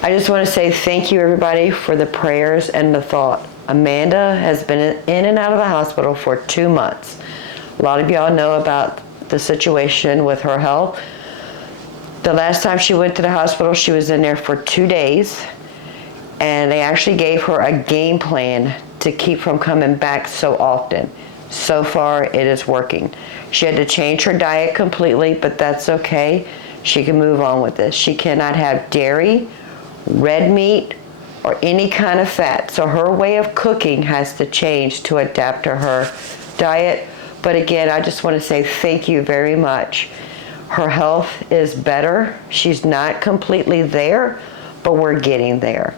I just want to say thank you, everybody, for the prayers and the thought. Amanda has been in and out of the hospital for 2 months. A lot of y'all know about the situation with her health. The last time she went to the hospital, she was in there for 2 days, and they actually gave her a game plan to keep from coming back so often. So far, it is working. She had to change her diet completely, but that's okay. She can move on with this. She cannot have dairy, red meat, or any kind of fat. So her way of cooking has to change to adapt to her diet. But again, I just want to say thank you very much. Her health is better. She's not completely there, but we're getting there.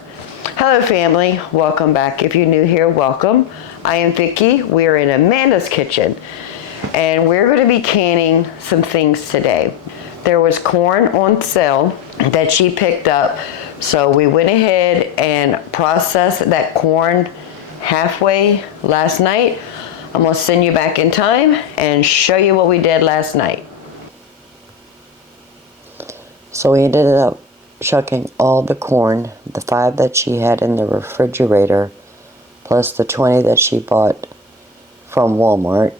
Hello family, welcome back. If you're new here, welcome. I am Vicki. We're in Amanda's kitchen, and we're going to be canning some things today. There was corn on sale that she picked up, so we went ahead and processed that corn halfway last night. I'm going to send you back in time and show you what we did last night. So we ended up shucking all the corn, the 5 that she had in the refrigerator, plus the 20 that she bought from Walmart.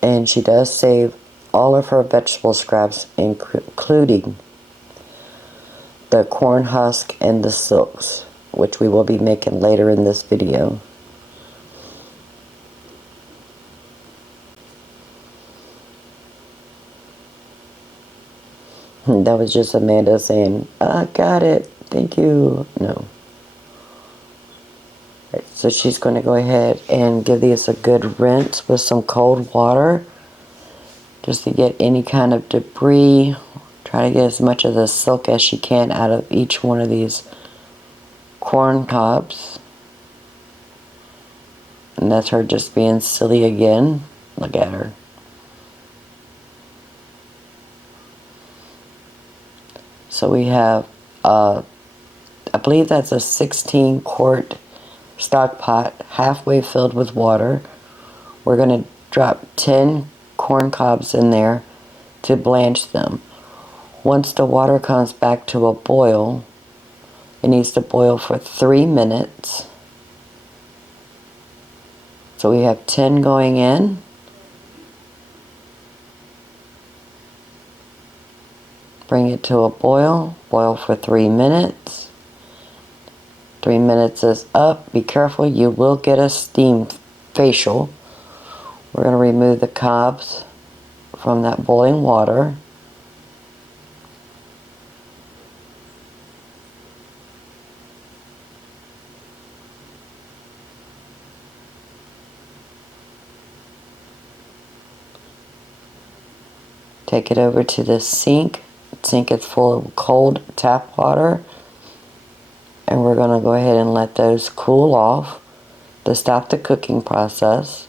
And she does save all of her vegetable scraps, including the corn husk and the silks, which we will be making later in this video. That was just Amanda saying, I got it, thank you. No. Right, so she's going to go ahead and give these a good rinse with some cold water, just to get any kind of debris. Try to get as much of the silk as she can out of each one of these corn cobs. And that's her just being silly again. Look at her. So we have, I believe that's a 16-quart stock pot, halfway filled with water. We're going to drop 10 corn cobs in there to blanch them. Once the water comes back to a boil, it needs to boil for 3 minutes. So we have 10 going in. Bring it to a boil. Boil for 3 minutes. 3 minutes is up. Be careful, you will get a steam facial. We're going to remove the cobs from that boiling water. Take it over to the sink. Sink is full of cold tap water, and we're going to go ahead and let those cool off to stop the cooking process.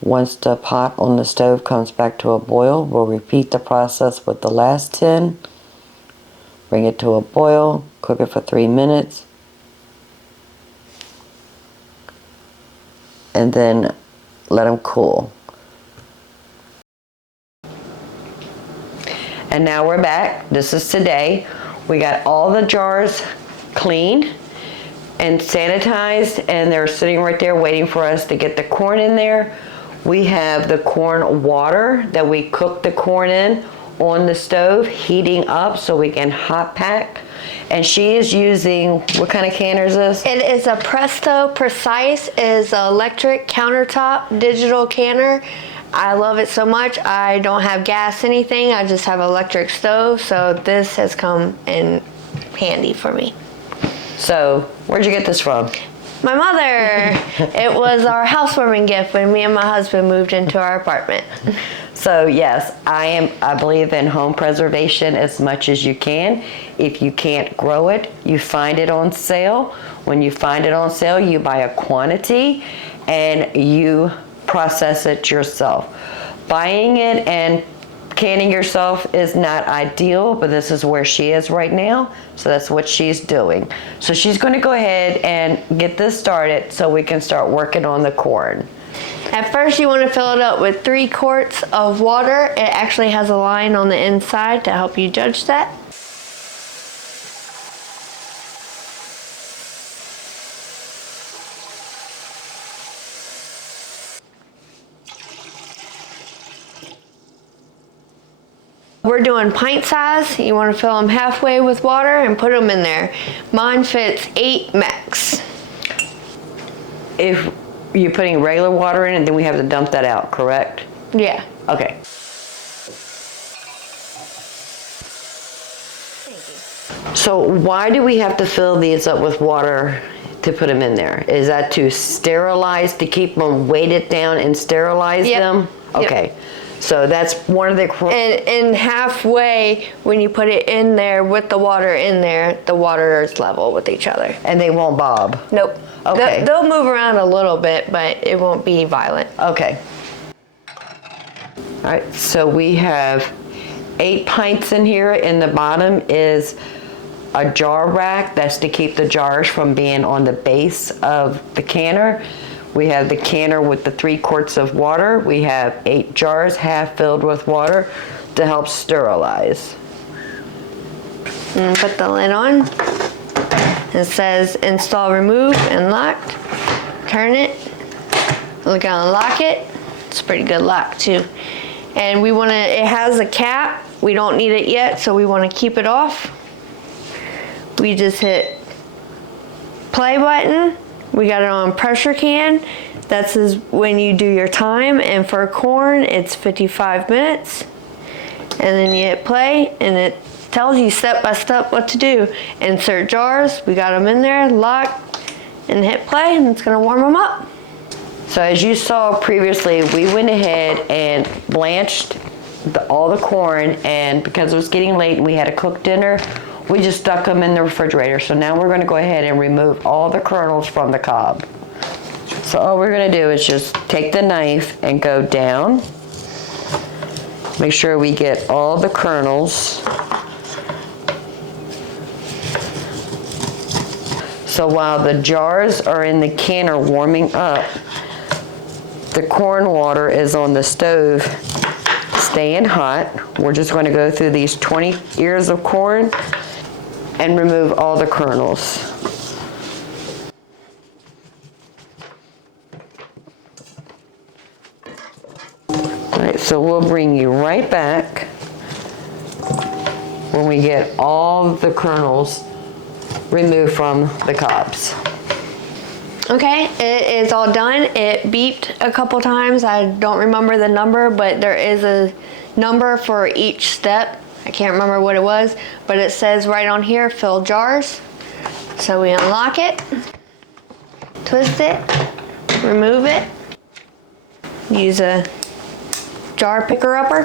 Once the pot on the stove comes back to a boil, we'll repeat the process with the last 10. Bring it to a boil, cook it for 3 minutes, and then let them cool. And now we're back. This is today. We got all the jars cleaned and sanitized, and they're sitting right there waiting for us to get the corn in there. We have the corn water that we cook the corn in on the stove, heating up so we can hot pack. And she is using, what kind of canner is this? It is a Presto Precise. It is an electric countertop digital canner. I love it so much. I don't have gas anything. I just have an electric stove, so this has come in handy for me. So, where'd you get this from? My mother. It was our housewarming gift when me and my husband moved into our apartment. So yes, I believe in home preservation as much as you can. If you can't grow it, you find it on sale. When you find it on sale, you buy a quantity and you process it yourself. Buying it and canning yourself is not ideal, but this is where she is right now, so that's what she's doing. So she's going to go ahead and get this started so we can start working on the corn. At first you want to fill it up with 3 quarts of water. It actually has a line on the inside to help you judge that. We're doing pint size. You want to fill them halfway with water and put them in there. Mine fits 8 max. If you're putting regular water in it, then we have to dump that out, correct? Yeah. Okay. So why do we have to fill these up with water to put them in there? Is that to sterilize, to keep them weighted down and sterilize them? Okay. Yep. So that's one of the... And halfway, when you put it in there with the water in there, the water is level with each other. And they won't bob? Nope. Okay. They'll move around a little bit, but it won't be violent. Okay. All right, so we have 8 pints in here, and the bottom is a jar rack. That's to keep the jars from being on the base of the canner. We have the canner with the 3 quarts of water. We have 8 jars half filled with water to help sterilize. And put the lid on. It says install, remove, and lock. Turn it. We're gonna lock it. It's a pretty good lock too. And we wanna, it has a cap. We don't need it yet, so we wanna keep it off. We just hit play button. We got it on pressure can. That's when you do your time, and for corn, it's 55 minutes. And then you hit play, and it tells you step by step what to do. Insert jars, we got them in there, lock, and hit play, and it's gonna warm them up. So as you saw previously, we went ahead and blanched all the corn, and because it was getting late and we had to cook dinner, we just stuck them in the refrigerator. So now we're gonna go ahead and remove all the kernels from the cob. So all we're gonna do is just take the knife and go down. Make sure we get all the kernels. So while the jars are in the canner warming up, the corn water is on the stove staying hot. We're just going to go through these 20 ears of corn and remove all the kernels. All right, so we'll bring you right back when we get all the kernels removed from the cobs. Okay, it is all done. It beeped a couple times. I don't remember the number, but there is a number for each step. I can't remember what it was, but it says right on here, fill jars. So we unlock it, twist it, remove it, use a jar picker-upper.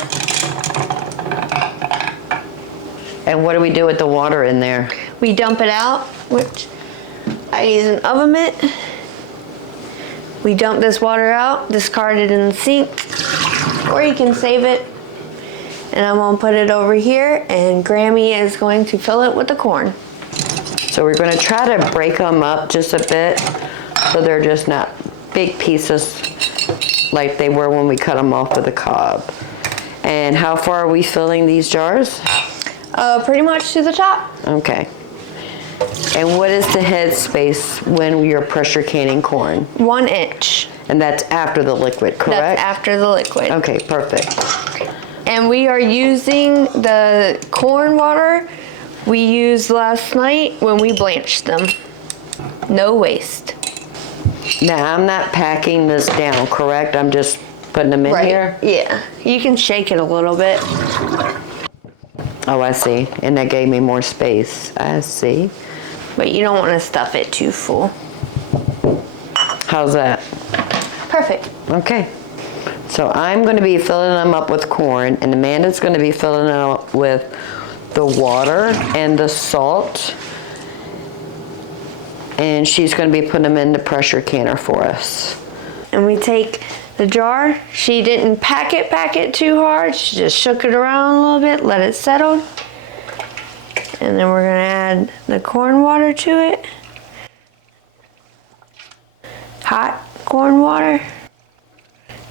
And what do we do with the water in there? We dump it out, which I use an oven mitt. We dump this water out, discard it in the sink, or you can save it. And I'm gonna put it over here, and Grammy is going to fill it with the corn. So we're gonna try to break them up just a bit so they're just not big pieces like they were when we cut them off of the cob. And how far are we filling these jars? Pretty much to the top. Okay. And what is the head space when you're pressure canning corn? 1 inch. And that's after the liquid, correct? That's after the liquid. Okay, perfect. And we are using the corn water we used last night when we blanched them. No waste. Now, I'm not packing this down, correct? I'm just putting them in here? Yeah. You can shake it a little bit. Oh, I see. And that gave me more space. I see. But you don't want to stuff it too full. How's that? Perfect. Okay. So I'm going to be filling them up with corn, and Amanda's going to be filling them up with the water and the salt. And she's going to be putting them in the pressure canner for us. And we take the jar. She didn't pack it too hard. She just shook it around a little bit, let it settle. And then we're gonna add the corn water to it. Hot corn water.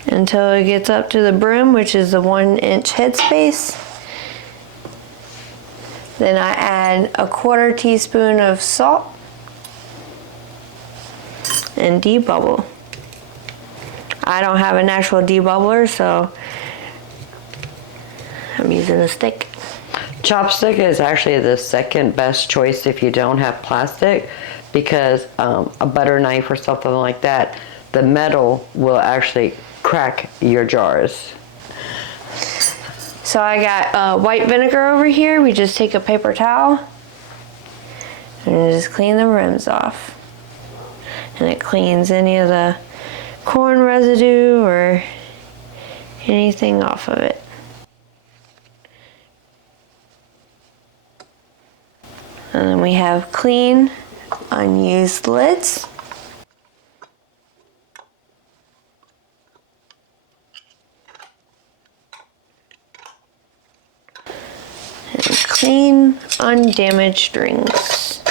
until it gets up to the brim, which is the 1-inch headspace. Then I add a 1/4 teaspoon of salt and debubble. I don't have a natural debubbler, so I'm using a stick. Chopstick is actually the second best choice if you don't have plastic, because a butter knife or something like that, the metal will actually crack your jars. So I got white vinegar over here. We just take a paper towel and just clean the rims off. And it cleans any of the corn residue or anything off of it. And then we have clean, unused lids. And clean, undamaged rings.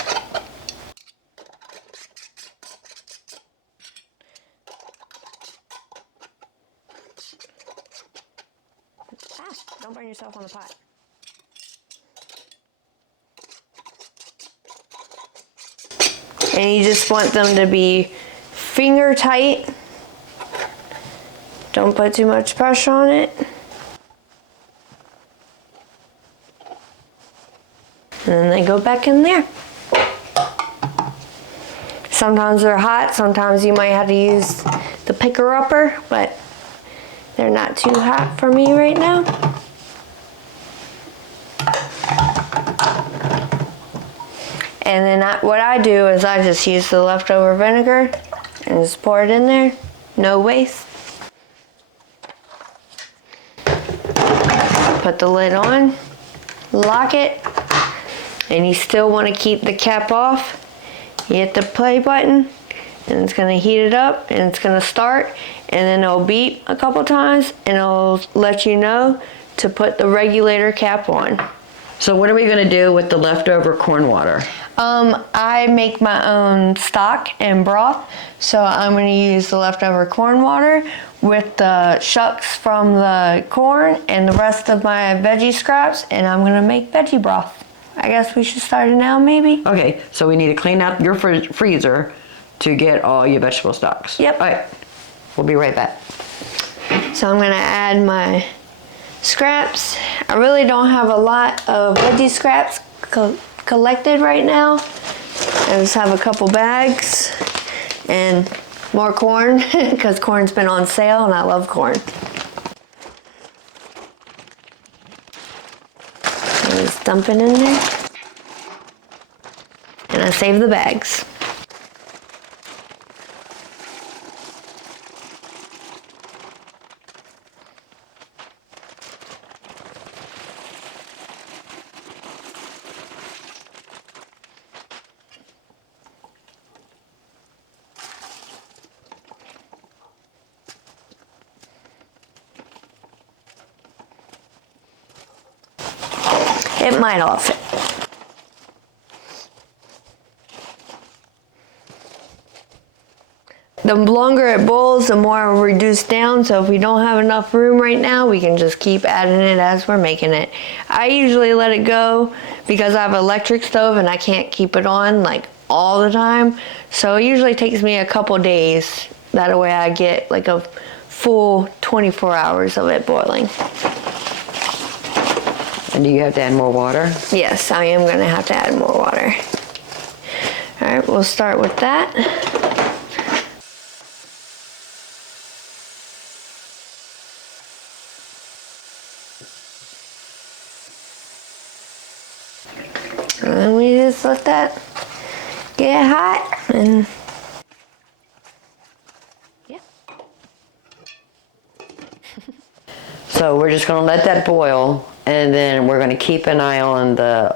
Don't burn yourself on the pot. And you just want them to be finger tight. Don't put too much pressure on it. And then they go back in there. Sometimes they're hot, sometimes you might have to use the picker-upper, but they're not too hot for me right now. And then what I do is I just use the leftover vinegar and just pour it in there. No waste. Put the lid on, lock it, and you still want to keep the cap off. You hit the play button and it's going to heat it up and it's going to start, and then it'll beep a couple times and it'll let you know to put the regulator cap on. So what are we going to do with the leftover corn water? I make my own stock and broth, so I'm going to use the leftover corn water with the shucks from the corn and the rest of my veggie scraps, and I'm going to make veggie broth. I guess we should start it now, maybe? Okay, so we need to clean out your freezer to get all your vegetable stocks. Yep. All right, we'll be right back. So I'm going to add my scraps. I really don't have a lot of veggie scraps collected right now. I just have a couple bags and more corn because corn's been on sale and I love corn. I just dump it in there and I save the bags. It might all fit. The longer it boils, the more it'll reduce down, so if we don't have enough room right now, we can just keep adding it as we're making it. I usually let it go because I have an electric stove and I can't keep it on like all the time, so it usually takes me a couple days. That way I get like a full 24 hours of it boiling. And do you have to add more water? Yes, I am going to have to add more water. All right, we'll start with that. And then we just let that get hot and yeah. So we're just going to let that boil, and then we're going to keep an eye on the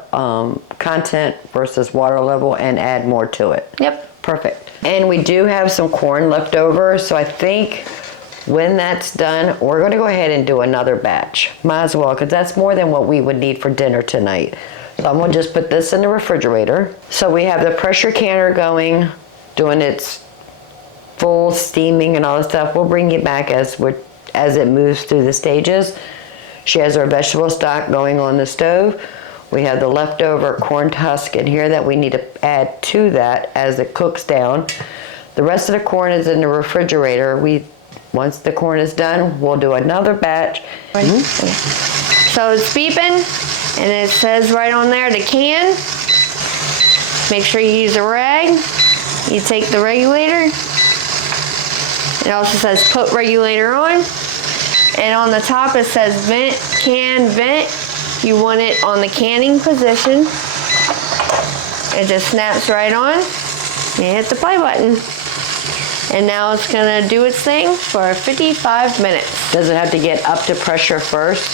content versus water level and add more to it. Yep. Perfect. And we do have some corn left over, so I think when that's done, we're going to go ahead and do another batch. Might as well, because that's more than what we would need for dinner tonight. So I'm going to just put this in the refrigerator. So we have the pressure canner going, doing its full steaming and all this stuff. We'll bring you back as it moves through the stages. She has our vegetable stock going on the stove. We have the leftover corn husk in here that we need to add to that as it cooks down. The rest of the corn is in the refrigerator. Once the corn is done, we'll do another batch. So it's beeping, and it says right on there, the can. Make sure you use a rag. You take the regulator. It also says put regulator on. And on the top it says vent, can, vent. You want it on the canning position. It just snaps right on. You hit the play button. And now it's gonna do its thing for 55 minutes. Does it have to get up to pressure first?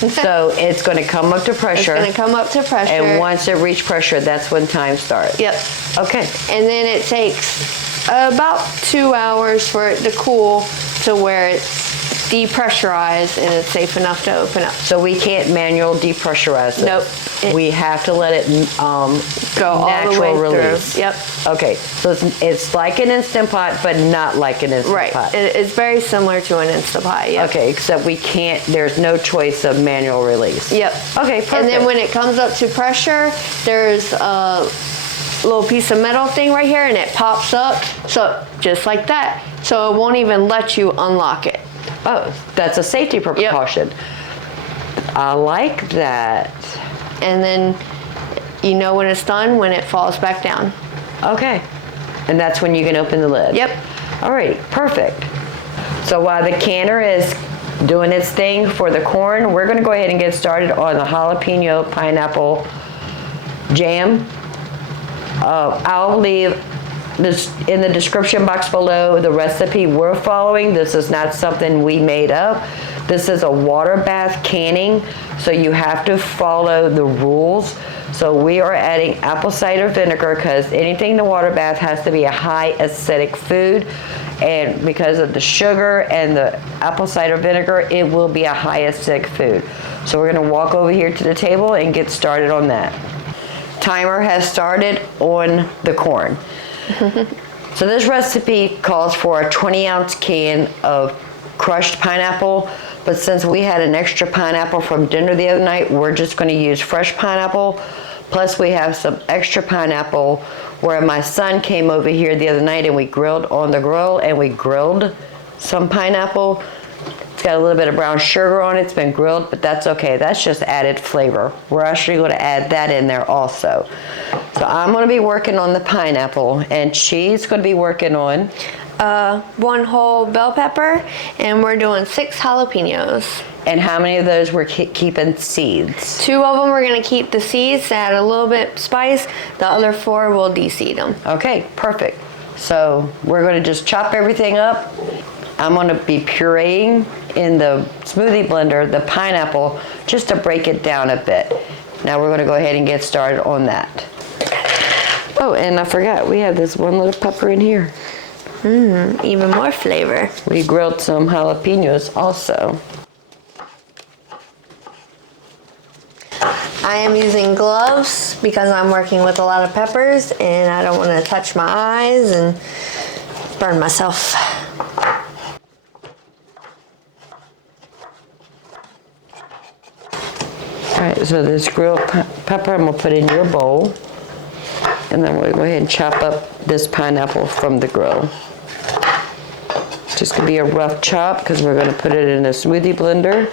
So it's gonna come up to pressure. It's gonna come up to pressure. And once it reaches pressure, that's when time starts. Yep. Okay. And then it takes about 2 hours for it to cool to where it's depressurized and it's safe enough to open up. So we can't manual depressurize it? Nope. We have to let it Go all the way release. through. Yep. Okay, so it's like an Instant Pot, but not like an Instant Right. Pot. It's very similar to an Instant Pot. Yep. Okay, except there's no choice of manual release. Yep. Okay, perfect. And then when it comes up to pressure, there's a little piece of metal thing right here and it pops up. So just like that. So it won't even let you unlock it. Oh, that's a safety precaution. Yep. I like that. And then you know when it's done when it falls back down. Okay. And that's when you can open the lid. Yep. All right, perfect. So while the canner is doing its thing for the corn, we're gonna go ahead and get started on the jalapeno pineapple jam. I'll leave this in the description box below the recipe we're following. This is not something we made up. This is a water bath canning, so you have to follow the rules. So we are adding apple cider vinegar because anything in the water bath has to be a high acidic food, and because of the sugar and the apple cider vinegar, it will be a high acidic food. So we're gonna walk over here to the table and get started on that. Timer has started on the corn. So this recipe calls for a 20-ounce can of crushed pineapple, but since we had an extra pineapple from dinner the other night, we're just going to use fresh pineapple. Plus we have some extra pineapple where my son came over here the other night and we grilled on the grill and we grilled some pineapple. It's got a little bit of brown sugar on it. It's been grilled, but that's okay. That's just added flavor. We're actually going to add that in there also. So I'm going to be working on the pineapple, and she's going to be working on 1 whole bell pepper, and we're doing 6 jalapenos. And how many of those we're keeping seeds? 2 of them we're going to keep the seeds to add a little bit spice. The other 4 we'll de-seed them. Okay, perfect. So we're going to just chop everything up. I'm going to be pureeing in the smoothie blender the pineapple just to break it down a bit. Now we're going to go ahead and get started on that. Oh, and I forgot, we have this one little pepper in here. Even more flavor. We grilled some jalapenos also. I am using gloves because I'm working with a lot of peppers and I don't want to touch my eyes and burn myself. All right, so this grilled pepper I'm gonna put in your bowl. And then we'll go ahead and chop up this pineapple from the grill. It's just gonna be a rough chop because we're gonna put it in a smoothie blender.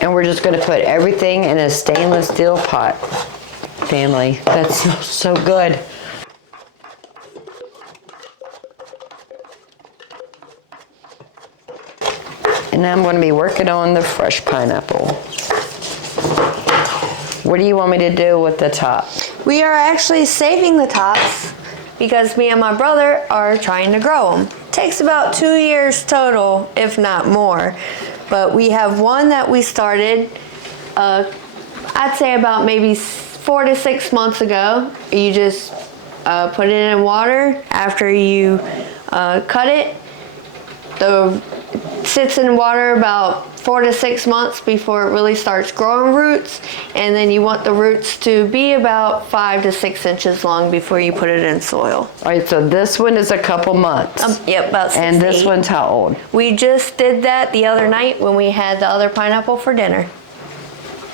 And we're just going to put everything in a stainless steel pot. Family, that smells so good. And now I'm going to be working on the fresh pineapple. What do you want me to do with the top? We are actually saving the tops because me and my brother are trying to grow them. Takes about 2 years total, if not more. But we have one that we started, I'd say about maybe 4 to 6 months ago. You just put it in water. After you cut it, sits in water about 4 to 6 months before it really starts growing roots, and then you want the roots to be about 5 to 6 inches long before you put it in soil. All right, so this one is a couple months. Yep, about 6 And to this 8. one's how old? We just did that the other night when we had the other pineapple for dinner.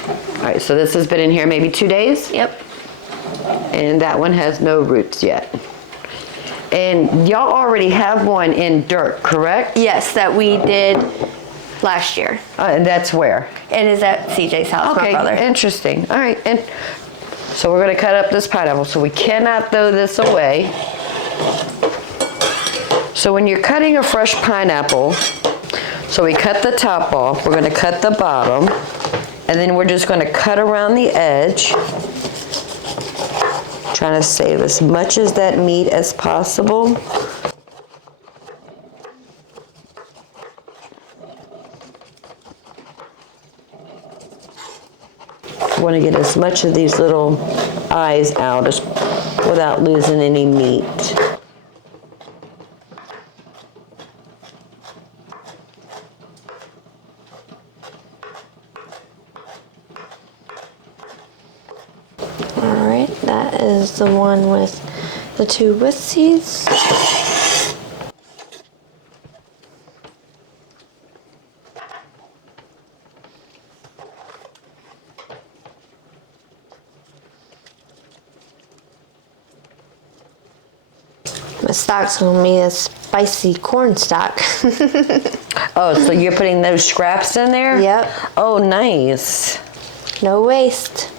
All right, so this has been in here maybe 2 days? Yep. And that one has no roots yet. And y'all already have one in dirt, correct? Yes, that we did last year. And that's where? It is at CJ's house, my brother. Okay, interesting. All right, and so we're gonna cut up this pineapple, so we cannot throw this away. So when you're cutting a fresh pineapple, so we cut the top off, we're gonna cut the bottom, and then we're just gonna cut around the edge, trying to save as much of that meat as possible. Want to get as much of these little eyes out as without losing any meat. All right, that is the one with the 2 with seeds. My stock's gonna be a spicy corn stock. Oh, so you're putting those scraps in there? Yep. Oh, nice. No waste.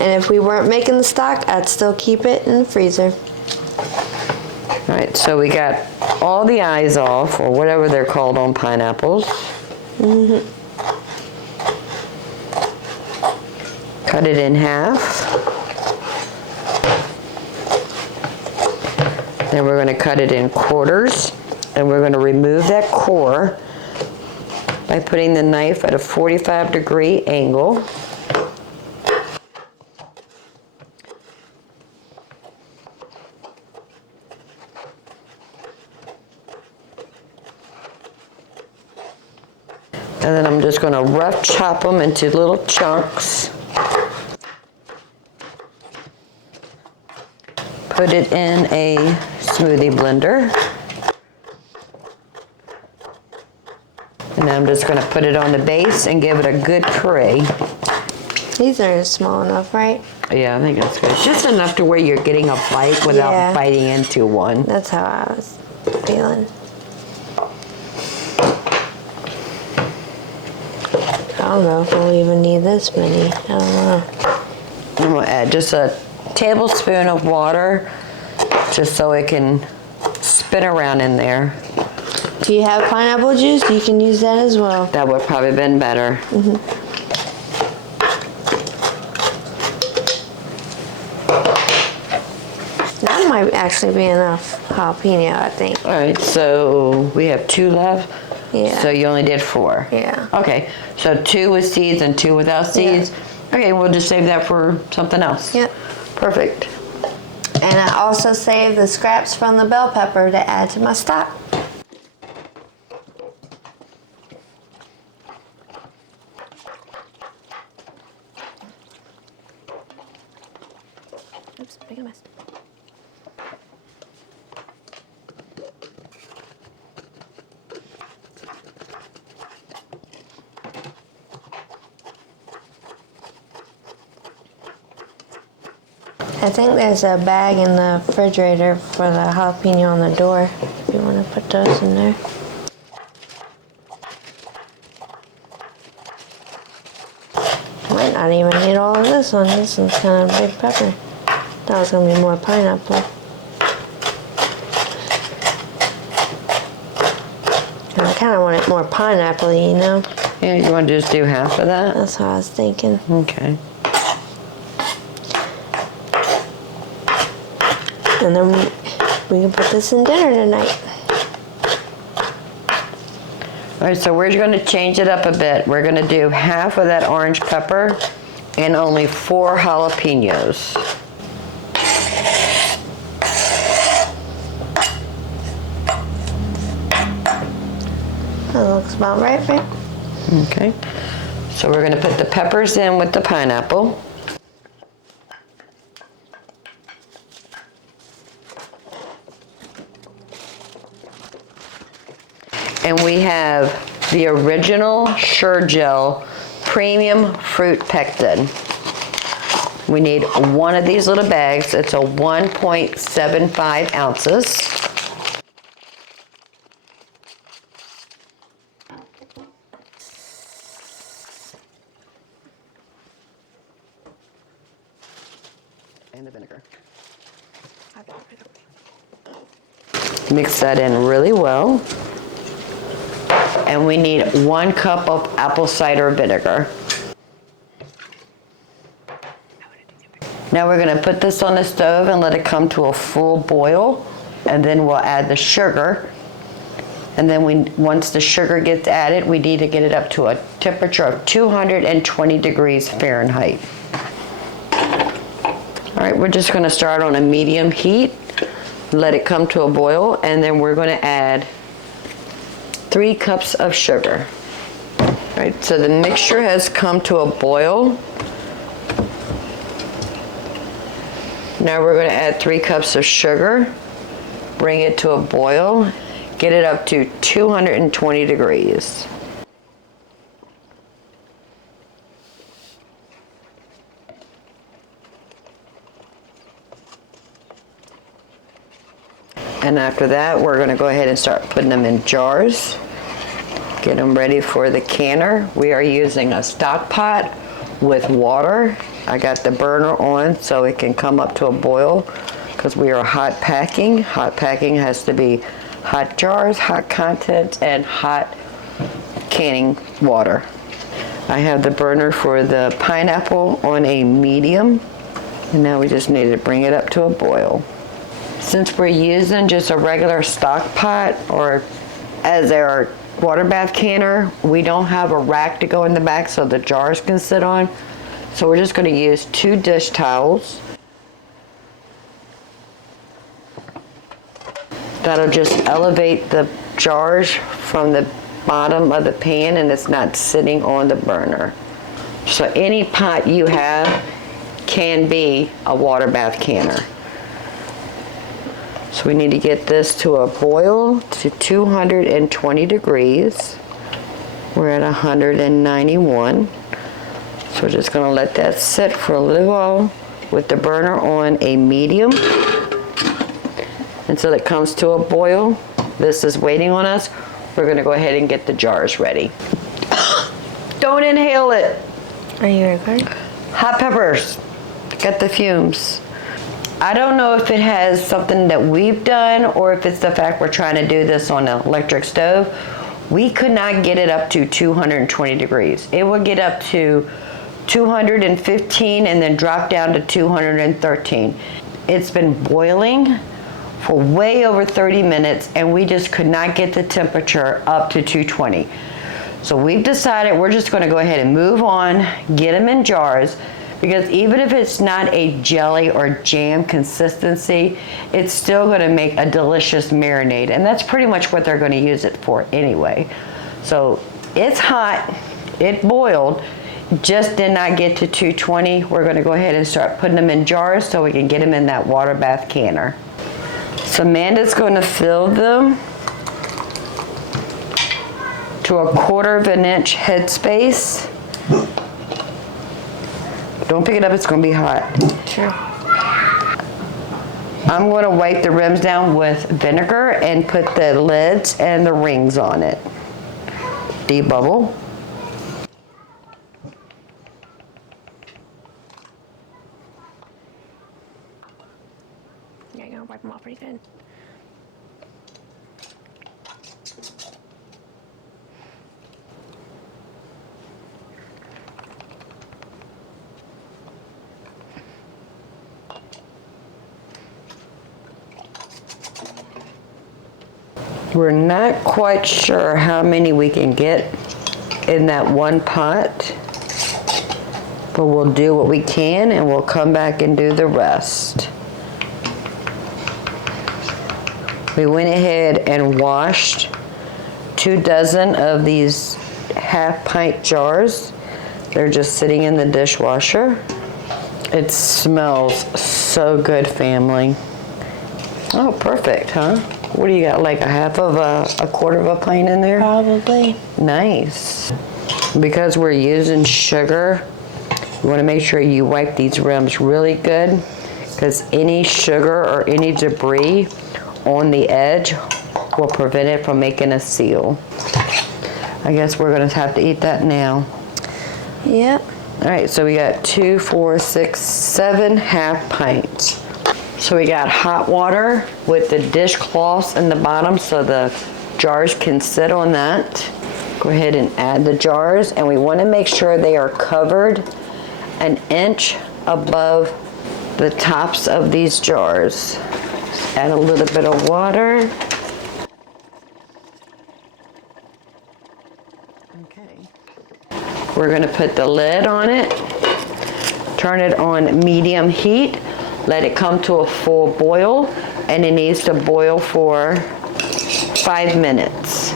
And if we weren't making the stock, I'd still keep it in the freezer. All right, so we got all the eyes off, or whatever they're called on pineapples. Mm-hmm. Cut it in half. Then we're going to cut it in quarters, and we're going to remove that core by putting the knife at a 45-degree angle. And then I'm just going to rough chop them into little chunks. Put it in a smoothie blender. And then I'm just going to put it on the base and give it a good puree. These are small enough, right? Yeah, I think that's good. Just enough to where you're getting a bite without Yeah. biting into one. That's how I was feeling. I don't know if we'll even need this many. I don't know. I'm going to add just a tablespoon of water just so it can spin around in there. Do you have pineapple juice? You can use that as well. That would probably have been better. That might actually be enough jalapeno, I think. All right, so we have 2 left. Yeah. So you only did 4. Yeah. Okay, so 2 with seeds and 2 without seeds. Okay, we'll just save that for something else. Yep. Perfect. And I also saved the scraps from the bell pepper to add to my stock. Oops, making a mess. I think there's a bag in the refrigerator for the jalapeno on the door, if you want to put those in there. Might not even need all of this one. This one's kind of a big pepper. That was going to be more pineapple. And I kind of want it more pineapple-y, you know? Yeah, you want to just do half of that? That's what I was thinking. Okay. And then we can put this in dinner tonight. All right, so we're going to change it up a bit. We're going to do half of that orange pepper and only 4 jalapenos. That looks about right, right? Okay. So we're going to put the peppers in with the pineapple. And we have the original Sure-Gel Premium Fruit Pectin. We need 1 of these little bags. It's a 1.75 ounces. And the vinegar. Mix that in really well. And we need 1 cup of apple cider vinegar. Now we're going to put this on the stove and let it come to a full boil, and then we'll add the sugar. And then once the sugar gets added, we need to get it up to a temperature of 220 degrees Fahrenheit. All right, we're just going to start on a medium heat, let it come to a boil, and then we're going to add 3 cups of sugar. All right, so the mixture has come to a boil. Now we're going to add 3 cups of sugar, bring it to a boil, get it up to 220 degrees. And after that, we're going to go ahead and start putting them in jars. Get them ready for the canner. We are using a stock pot with water. I got the burner on so it can come up to a boil because we are hot packing. Hot packing has to be hot jars, hot contents, and hot canning water. I have the burner for the pineapple on a medium. And now we just need to bring it up to a boil. Since we're using just a regular stock pot or as our water bath canner, we don't have a rack to go in the back so the jars can sit on. So we're just going to use 2 dish towels. That'll just elevate the jars from the bottom of the pan and it's not sitting on the burner. So any pot you have can be a water bath canner. So we need to get this to a boil to 220 degrees. We're at 191. So we're just going to let that sit for a little while with the burner on a medium until it comes to a boil. This is waiting on us. We're going to go ahead and get the jars ready. Don't inhale it. Are you recording? Hot peppers. Get the fumes. I don't know if it has something that we've done or if it's the fact we're trying to do this on an electric stove. We could not get it up to 220 degrees. It would get up to 215 and then drop down to 213. It's been boiling for way over 30 minutes and we just could not get the temperature up to 220. So we've decided we're just going to go ahead and move on, get them in jars, because even if it's not a jelly or jam consistency, it's still going to make a delicious marinade, and that's pretty much what they're going to use it for anyway. So it's hot, it boiled, just did not get to 220. We're going to go ahead and start putting them in jars so we can get them in that water bath canner. So Amanda's going to fill them to a 1/4 inch headspace. Don't pick it up, it's going to be hot. Sure. I'm going to wipe the rims down with vinegar and put the lids and the rings on it. Debubble. Yeah, you're going to wipe them off pretty good. We're not quite sure how many we can get in that one pot, But we'll do what we can and we'll come back and do the rest. We went ahead and washed 2 dozen of these half-pint jars. They're just sitting in the dishwasher. It smells so good, family. Oh, perfect, huh? What do you got, like a quarter of a pint in there? Probably. Nice. Because we're using sugar, you want to make sure you wipe these rims really good, because any sugar or any debris on the edge will prevent it from making a seal. I guess we're going to have to eat that now. Yep. All right, so we got 2, 4, 6, 7 half pints. So we got hot water with the dishcloths in the bottom so the jars can sit on that. Go ahead and add the jars, and we want to make sure they are covered an inch above the tops of these jars. Just add a little bit of water. Okay. We're going to put the lid on it, turn it on medium heat, let it come to a full boil, and it needs to boil for 5 minutes.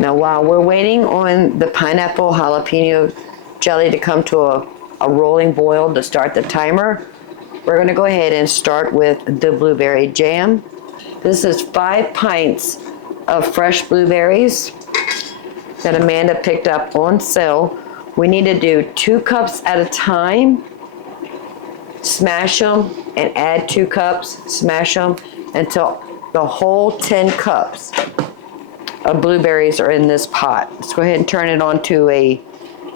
Now while we're waiting on the pineapple jalapeno jelly to come to a rolling boil to start the timer, we're going to go ahead and start with the blueberry jam. This is 5 pints of fresh blueberries that Amanda picked up on sale. We need to do 2 cups at a time. Smash them and add 2 cups, smash them until the whole 10 cups of blueberries are in this pot. Let's go ahead and turn it on to a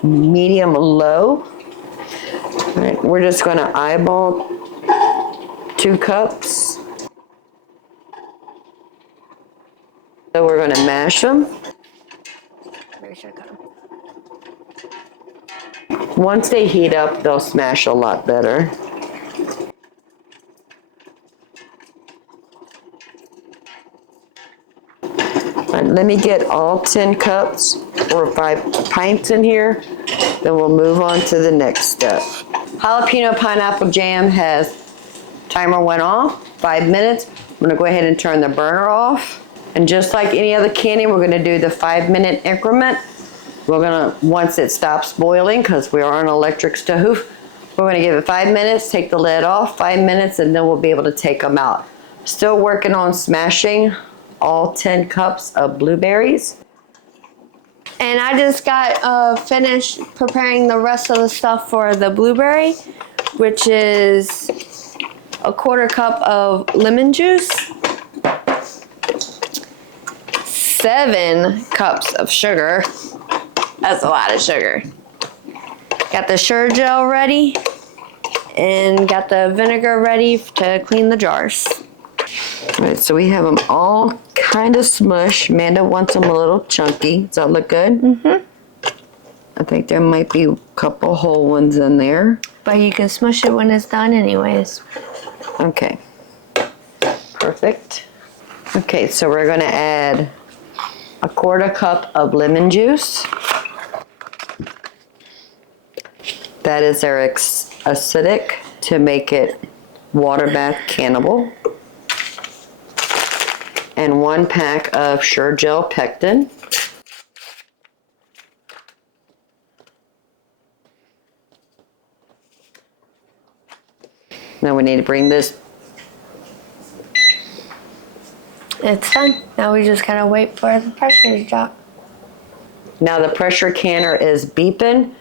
medium low. All right, we're just going to eyeball 2 cups. So we're going to mash them. Once they heat up, they'll smash a lot better. Right, let me get all 10 cups or 5 pints in here, then we'll move on to the next step. Jalapeno pineapple jam timer went off, 5 minutes. I'm gonna go ahead and turn the burner off. And just like any other candy, we're gonna do the 5-minute increment. We're gonna, once it stops boiling, because we are on an electric stove, we're gonna give it 5 minutes, take the lid off, 5 minutes, and then we'll be able to take them out. Still working on smashing all 10 cups of blueberries. And I just got finished preparing the rest of the stuff for the blueberry, which is a quarter cup of lemon juice, 7 cups of sugar. That's a lot of sugar. Got the sugar gel ready and got the vinegar ready to clean the jars. All right, so we have them all kind of smushed. Amanda wants them a little chunky. Does that look good? Mm-hmm. I think there might be a couple whole ones in there. But you can smush it when it's done anyways. Okay. Perfect. Okay, so we're going to add a quarter cup of lemon juice. That is their acidic to make it water bath cannibal. And 1 pack of Sure Gel Pectin. Now we need to bring this. It's done. Now we just gotta wait for the pressure to drop. Now the pressure canner is beeping.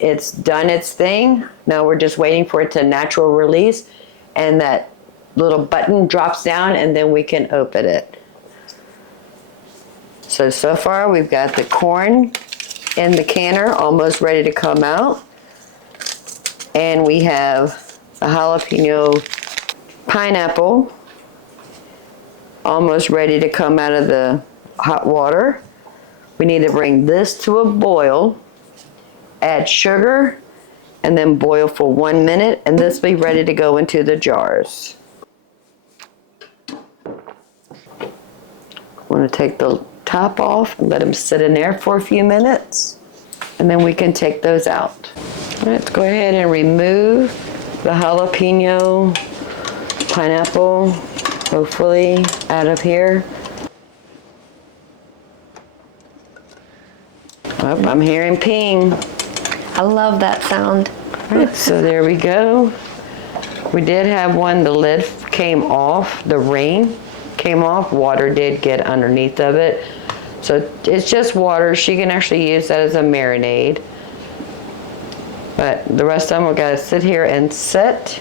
It's done its thing. Now we're just waiting for it to natural release, and that little button drops down, and then we can open it. So far we've got the corn in the canner almost ready to come out, and we have the jalapeno pineapple almost ready to come out of the hot water. We need to bring this to a boil, add sugar, and then boil for 1 minute, and this will be ready to go into the jars. Want to take the top off and let them sit in there for a few minutes, and then we can take those out. Let's go ahead and remove the jalapeno pineapple, hopefully, out of here. Oh, I'm hearing ping. I love that sound. Right, so there we go. We did have one, the lid came off, the ring came off, water did get underneath of it. So it's just water. She can actually use that as a marinade. But the rest of them we gotta sit here and set.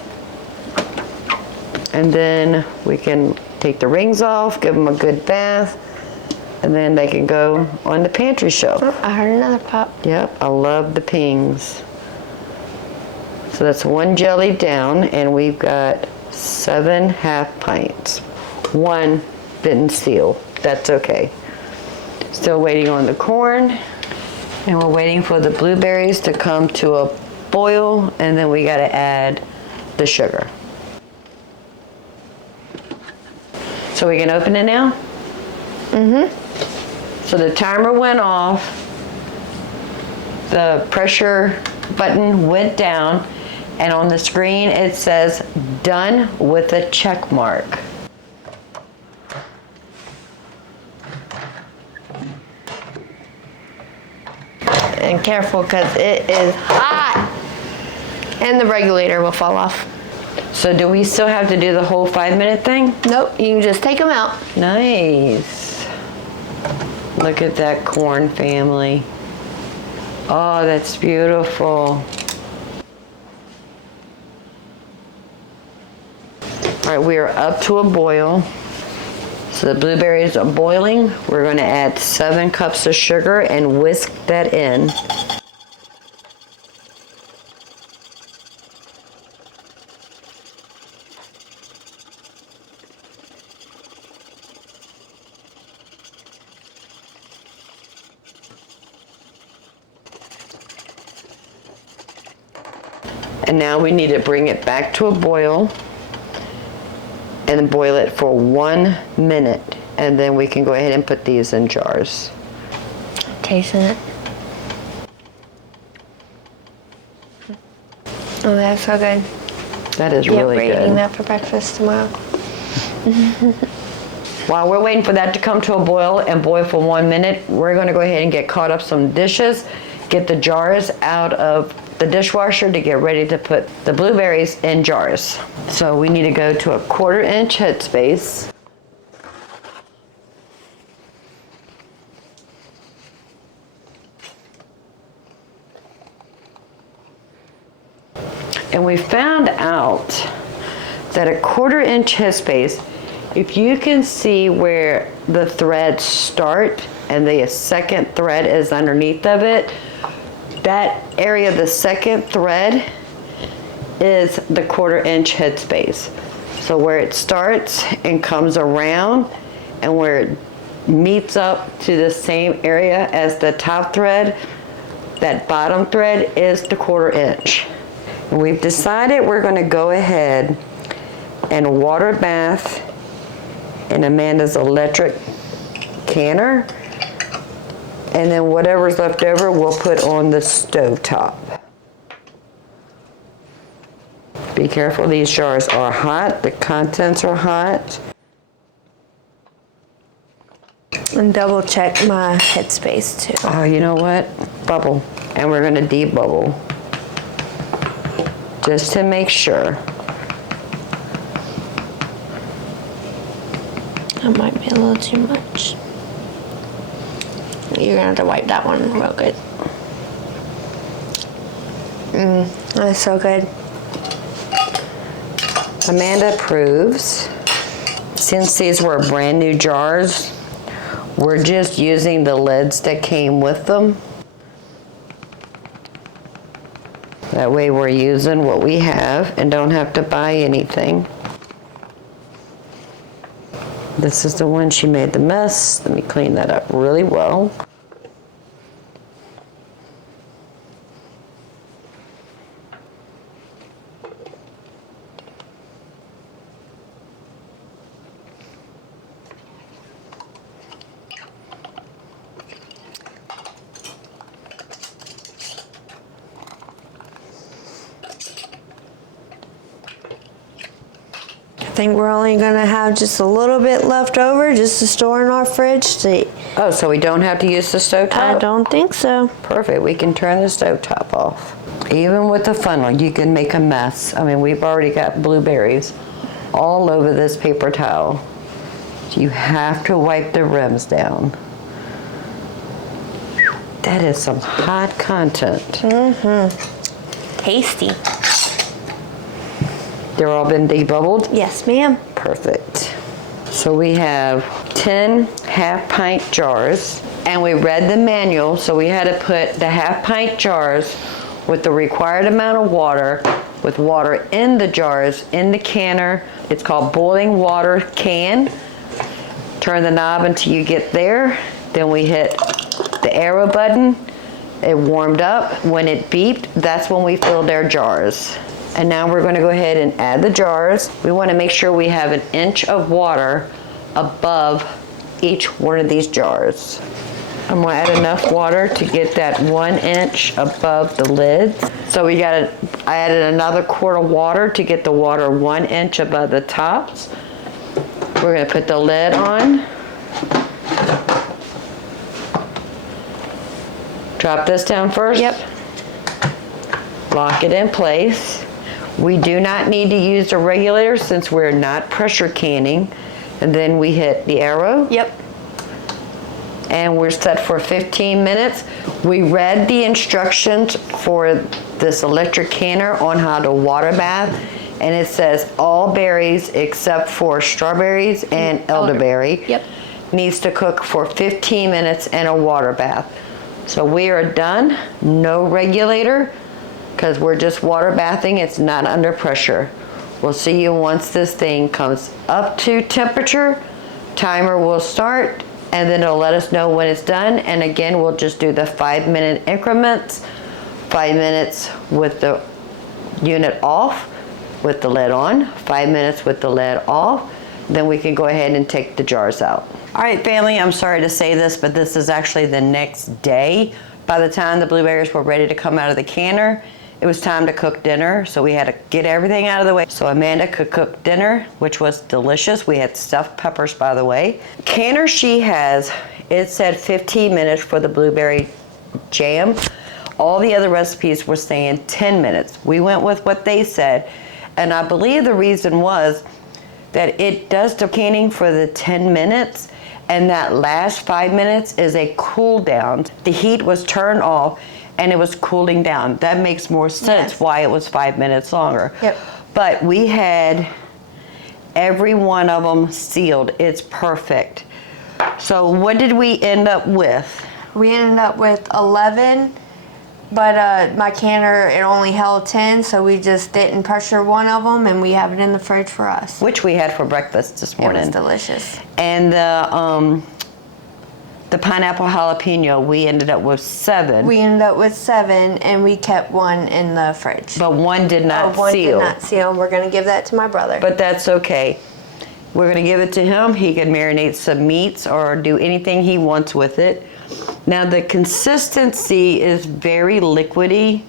And then we can take the rings off, give them a good bath, and then they can go on the pantry shelf. Oh, I heard another pop. Yep, I love the pings. So that's one jelly down, and we've got 7 half pints. One didn't seal. That's okay. Still waiting on the corn, and we're waiting for the blueberries to come to a boil, and then we gotta add the sugar. So we can open it now? So the timer went off, the pressure button went down, and on the screen it says done with a check mark. And careful because it is hot. And the regulator will fall off. So do we still have to do the whole 5-minute thing? Nope, you can just take them out. Nice. Look at that corn, family. Oh, that's beautiful. All right, we are up to a boil. So the blueberries are boiling. We're going to add 7 cups of sugar and whisk that in. And now we need to bring it back to a boil and boil it for 1 minute. And then we can go ahead and put these in jars. Tasting it. Oh, that's so good. That is really we're eating good. that for breakfast tomorrow. While we're waiting for that to come to a boil and boil for 1 minute, we're going to go ahead and get caught up some dishes, get the jars out of the dishwasher to get ready to put the blueberries in jars. So we need to go to a 1/4 inch headspace. And we found out that a 1/4 inch headspace, if you can see where the threads start and the second thread is underneath of it, that area, the second thread, is the 1/4 inch headspace. So where it starts and comes around and where it meets up to the same area as the top thread, that bottom thread is the 1/4 inch. And we've decided we're going to go ahead and water bath in Amanda's electric canner, and then whatever's left over we'll put on the stove top. Be careful, these jars are hot, the contents are hot. And double check my headspace too. Oh, you know what? Bubble. And we're going to debubble. Just to make sure. That might be a little too much. You're gonna have to wipe that one real good. That's so good. Amanda approves. Since these were brand new jars, we're just using the lids that came with them. That way we're using what we have and don't have to buy anything. This is the one she made the mess. Let me clean that up really well. think we're only gonna have just a little bit left over just to store in our fridge to eat. Oh, so we don't have to use the stovetop? I don't think so. Perfect. We can turn the stovetop off. Even with the funnel, you can make a mess. I mean, we've already got blueberries all over this paper towel. You have to wipe the rims down. That is some hot content. Tasty. They're all been debubbled? Yes, ma'am. Perfect. So we have 10 half-pint jars, and we read the manual, so we had to put the half-pint jars with the required amount of water, with water in the jars, in the canner. It's called boiling water can. Turn the knob until you get there. Then we hit the arrow button. It warmed up. When it beeped, that's when we filled our jars. And now we're going to go ahead and add the jars. We want to make sure we have an inch of water above each one of these jars. I'm going to add enough water to get that 1 inch above the lid. So I added another quart of water to get the water 1 inch above the tops. We're going to put the lid on. Drop this down first. Yep. Lock it in place. We do not need to use a regulator since we're not pressure canning. And then we hit the arrow. Yep. And we're set for 15 minutes. We read the instructions for this electric canner on how to water bath, and it says all berries except for strawberries and elderberry needs to cook for 15 minutes in a water bath. So we are done. No regulator, because we're just water bathing. It's not under pressure. We'll see you once this thing comes up to temperature. Timer will start, and then it'll let us know when it's done. And again, we'll just do the 5-minute increments. 5 minutes with the unit off, with the lid on. 5 minutes with the lid off. Then we can go ahead and take the jars out. All right, family, I'm sorry to say this, but this is actually the next day. By the time the blueberries were ready to come out of the canner, it was time to cook dinner, so we had to get everything out of the way so Amanda could cook dinner, which was delicious. We had stuffed peppers, by the way. Canner she has, it said 15 minutes for the blueberry jam. All the other recipes were saying 10 minutes. We went with what they said, and I believe the reason was that it does the canning for the 10 minutes, and that last 5 minutes is a cool down. The heat was turned off, and it was cooling down. That makes more sense why it was 5 minutes longer. Yep. But we had every one of them sealed. It's perfect. So what did we end up with? We ended up with 11, but my canner, it only held 10, so we just didn't pressure one of them, and we have it in the fridge for us. Which we had for breakfast this morning. It was delicious. And the pineapple jalapeno, we ended up with 7. We ended up with 7, and we kept one in the fridge. But one did not One seal. did not seal. We're going to give that to my brother. But that's okay. We're going to give it to him. He can marinate some meats or do anything he wants with it. Now the consistency is very liquidy,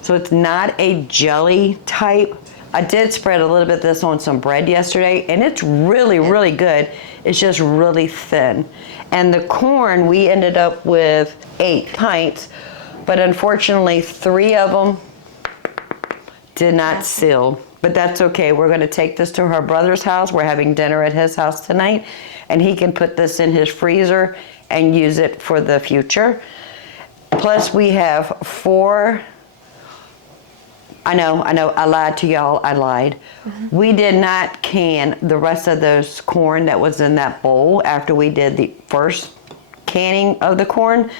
so it's not a jelly type. I did spread a little bit of this on some bread yesterday, and it's really, really good. It's just really thin. And the corn, we ended up with 8 pints, but unfortunately 3 of them did not seal. But that's okay. We're going to take this to her brother's house. We're having dinner at his house tonight, and he can put this in his freezer and use it for the future. Plus we have 4, I know, I lied to y'all, I lied. We did not can the rest of those corn that was in that bowl after we did the first canning of the corn.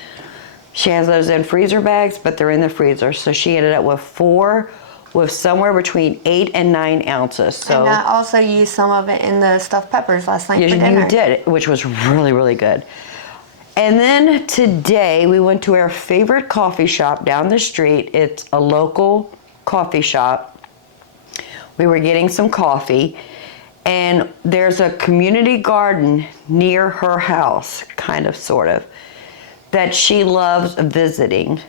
She has those in freezer bags, but they're in the freezer. So she ended up with 4 with somewhere between 8 and 9 ounces. So and I also used some of it in the stuffed peppers last night for dinner. You did, which was really, really good. And then today we went to our favorite coffee shop down the street. It's a local coffee shop. We were getting some coffee, and there's a community garden near her house, kind of, sort of, that she loves visiting.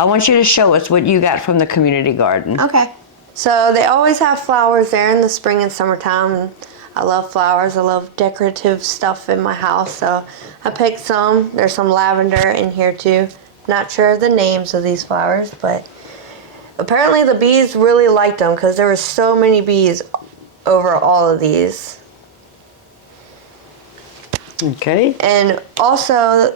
I want you to show us what you got from the community garden. Okay. So they always have flowers there in the spring and summertime. I love flowers. I love decorative stuff in my house. So I picked some. There's some lavender in here too. Not sure of the names of these flowers, but apparently the bees really liked them because there were so many bees over all of these. Okay. And also,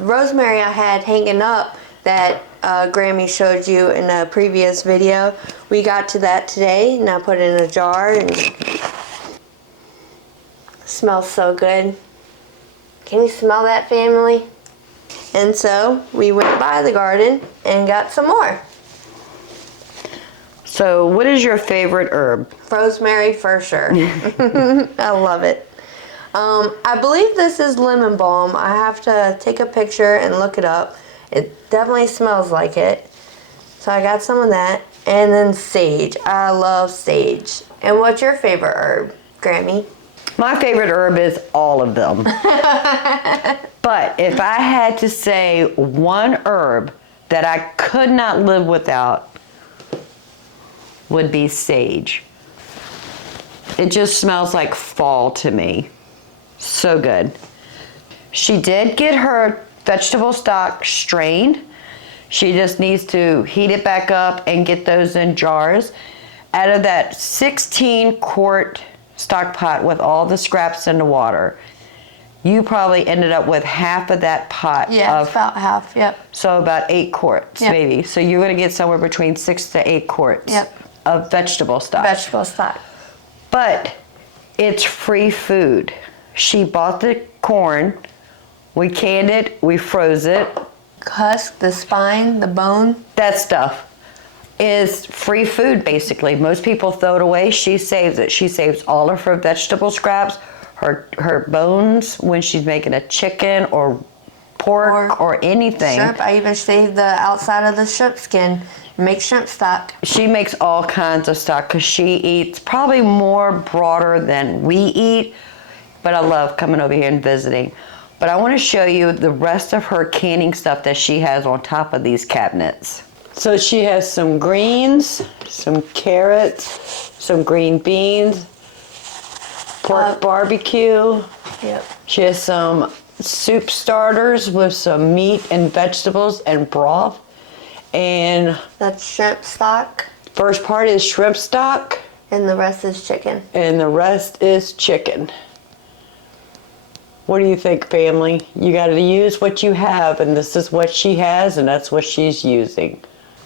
rosemary I had hanging up that Grammy showed you in a previous video. We got to that today, and I put it in a jar, and smells so good. Can you smell that, family? And so we went by the garden and got some more. So what is your favorite herb? Rosemary for sure. I love it. I believe this is lemon balm. I have to take a picture and look it up. It definitely smells like it. So I got some of that. And then sage. I love sage. And what's your favorite herb, Grammy? My favorite herb is all of them. But if I had to say one herb that I could not live without, would be sage. It just smells like fall to me. So good. She did get her vegetable stock strained. She just needs to heat it back up and get those in jars. Out of that 16-quart stock pot with all the scraps in the water, you probably ended up with half of that pot. Yeah, about half, yep. So about 8 quarts, Yep. maybe. So you're going to get somewhere between 6 to 8 quarts of vegetable stock. Vegetable stock. But it's free food. She bought the corn, we canned it, we froze it. Husk, the spine, the bone. That stuff is free food, basically. Most people throw it away. She saves it. She saves all of her vegetable scraps, her bones when she's making a chicken or pork or anything. Shrimp. I even shaved the outside of the shrimp skin. Make shrimp stock. She makes all kinds of stock because she eats probably more broader than we eat. But I love coming over here and visiting. But I want to show you the rest of her canning stuff that she has on top of these cabinets. So she has some greens, some carrots, some green beans, pork barbecue. Yep. She has some soup starters with some meat and vegetables and broth. And That's shrimp stock. first part is shrimp stock. And the rest is chicken. And the rest is chicken. What do you think, family? You got to use what you have, and this is what she has, and that's what she's using.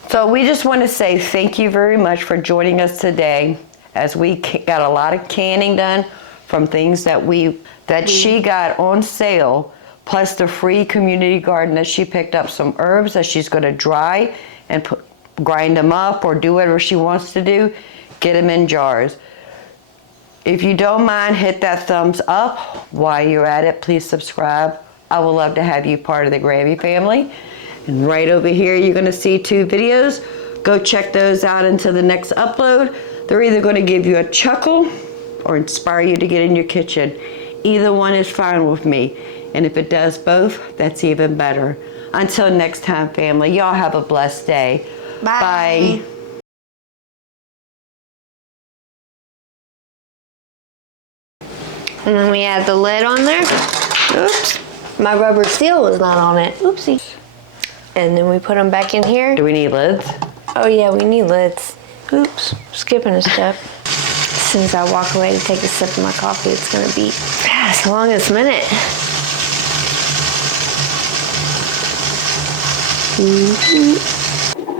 So we just want to say thank you very much for joining us today, as we got a lot of canning done from things that she got on sale, plus the free community garden that she picked up some herbs that she's going to dry and grind them up or do whatever she wants to do, get them in jars. If you don't mind, hit that thumbs up. While you're at it, please subscribe. I would love to have you part of the Grammy family. And right over here, you're gonna see 2 videos. Go check those out until the next upload. They're either gonna give you a chuckle or inspire you to get in your kitchen. Either one is fine with me. And if it does both, that's even better. Until next time, family, y'all have a blessed day. Bye. Bye. And then we add the lid on there. Oops. My rubber seal was not on it. Oopsie. And then we put them back in here. Do we need lids? Oh yeah, we need lids. Oops, skipping a step. As soon as I walk away to take a sip of my coffee, it's gonna beep. As long as a minute.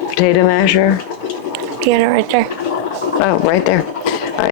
Potato masher. Get it right there. Oh, right there.